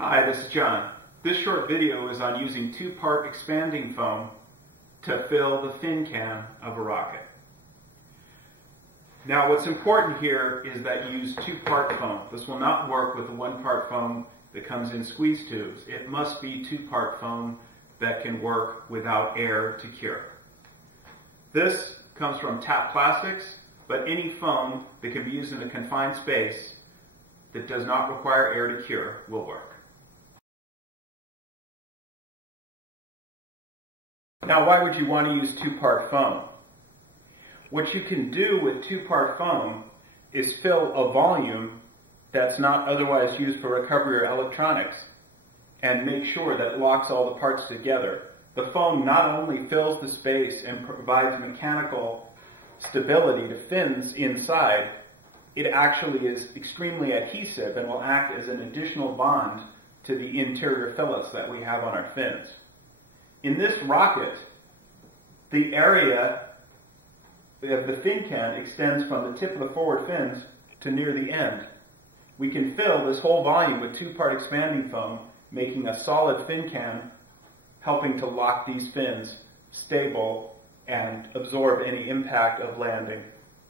Hi, this is John. This short video is on using two-part expanding foam to fill the fin can of a rocket. Now what's important here is that you use two-part foam. This will not work with the one-part foam that comes in squeeze tubes. It must be two-part foam that can work without air to cure. This comes from Tap Plastics, but any foam that can be used in a confined space that does not require air to cure will work. Now, why would you want to use two-part foam? What you can do with two-part foam is fill a volume that's not otherwise used for recovery or electronics and make sure that it locks all the parts together. The foam not only fills the space and provides mechanical stability to fins inside, it actually is extremely adhesive and will act as an additional bond to the interior fillets that we have on our fins. In this rocket, the area of the fin can extends from the tip of the forward fins to near the end. We can fill this whole volume with two-part expanding foam, making a solid fin can, helping to lock these fins stable and absorb any impact of landing.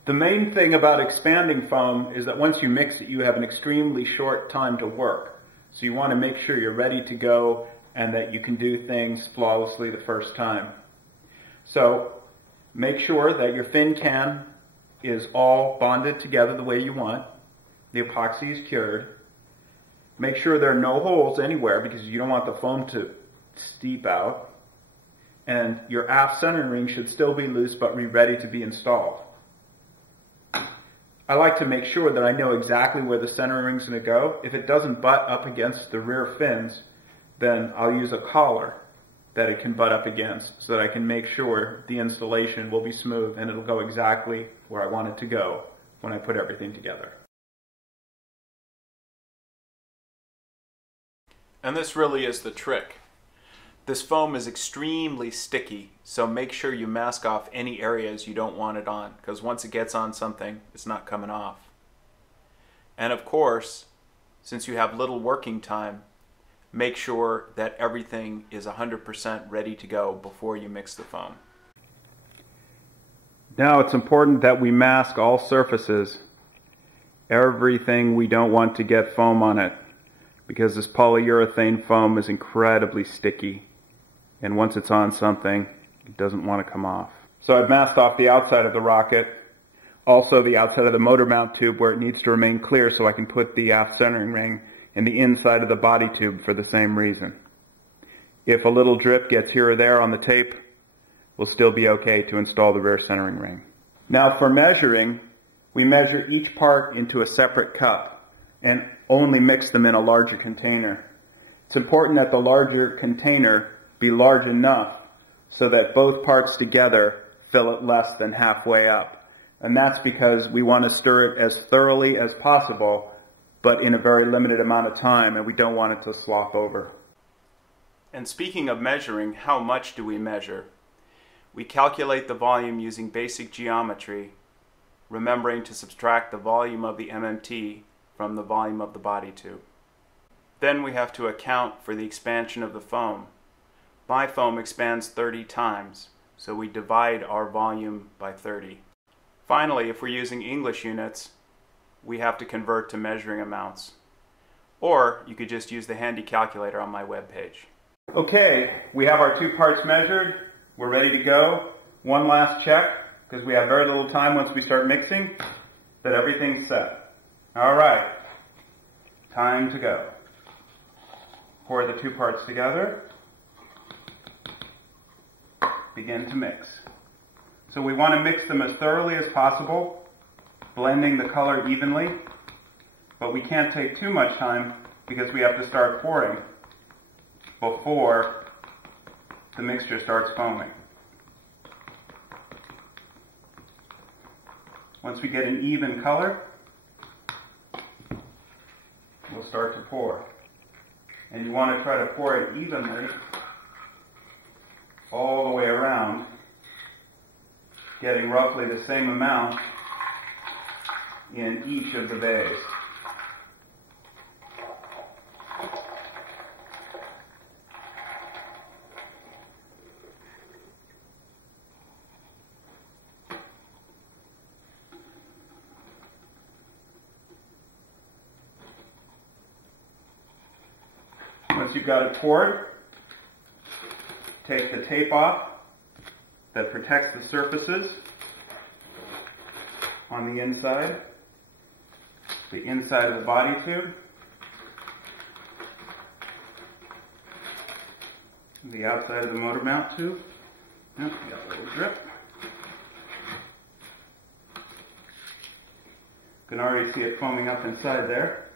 The main thing about expanding foam is that once you mix it, you have an extremely short time to work. So you want to make sure you're ready to go and that you can do things flawlessly the first time. So make sure that your fin can is all bonded together the way you want. The epoxy is cured. Make sure there are no holes anywhere because you don't want the foam to steep out. And your aft centering ring should still be loose but be ready to be installed. I like to make sure that I know exactly where the centering ring is going to go. If it doesn't butt up against the rear fins, then I'll use a collar that it can butt up against so that I can make sure the installation will be smooth and it'll go exactly where I want it to go when I put everything together. And this really is the trick. This foam is extremely sticky, so make sure you mask off any areas you don't want it on, because once it gets on something, it's not coming off. And of course, since you have little working time, make sure that everything is 100% ready to go before you mix the foam. Now it's important that we mask all surfaces, everything we don't want to get foam on it, because this polyurethane foam is incredibly sticky, and once it's on something, it doesn't want to come off. So I've masked off the outside of the rocket, also the outside of the motor mount tube where it needs to remain clear so I can put the aft centering ring in the inside of the body tube for the same reason. If a little drip gets here or there on the tape, we'll still be okay to install the rear centering ring. Now for measuring, we measure each part into a separate cup and only mix them in a larger container. It's important that the larger container be large enough so that both parts together fill it less than halfway up. And that's because we want to stir it as thoroughly as possible, but in a very limited amount of time, and we don't want it to slop over. And speaking of measuring, how much do we measure? We calculate the volume using basic geometry, remembering to subtract the volume of the MMT from the volume of the body tube. Then we have to account for the expansion of the foam. My foam expands 30 times, so we divide our volume by 30. Finally, if we're using English units, we have to convert to measuring amounts. Or you could just use the handy calculator on my webpage. Okay, we have our two parts measured. We're ready to go. One last check, because we have very little time once we start mixing, that everything's set. All right, time to go. Pour the two parts together. Begin to mix. So we want to mix them as thoroughly as possible, blending the color evenly, but we can't take too much time because we have to start pouring before the mixture starts foaming. Once we get an even color, we'll start to pour. And you want to try to pour it evenly all the way around, getting roughly the same amount in each of the bays. Once you've got it poured, take the tape off that protects the surfaces on the inside of the body tube, the outside of the motor mount tube. Yep, got a little drip. You can already see it foaming up inside there.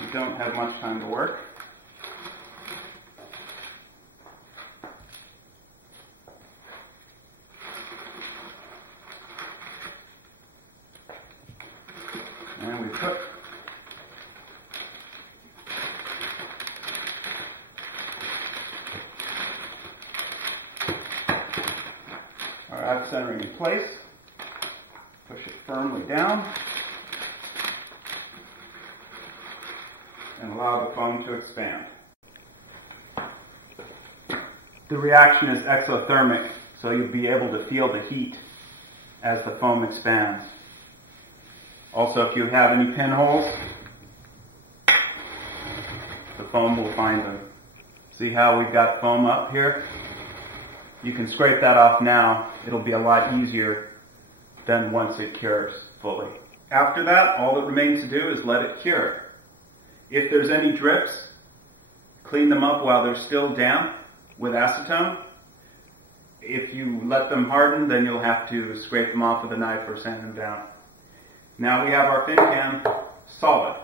You don't have much time to work. And we put our app centering in place. Push it firmly down and allow the foam to expand. The reaction is exothermic, so you'll be able to feel the heat as the foam expands. Also, if you have any pinholes, the foam will find them. See how we've got foam up here? You can scrape that off now. It'll be a lot easier than once it cures fully. After that, all that remains to do is let it cure. If there's any drips, clean them up while they're still damp with acetone. If you let them harden, then you'll have to scrape them off with a knife or sand them down. Now we have our Fincan solid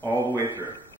all the way through.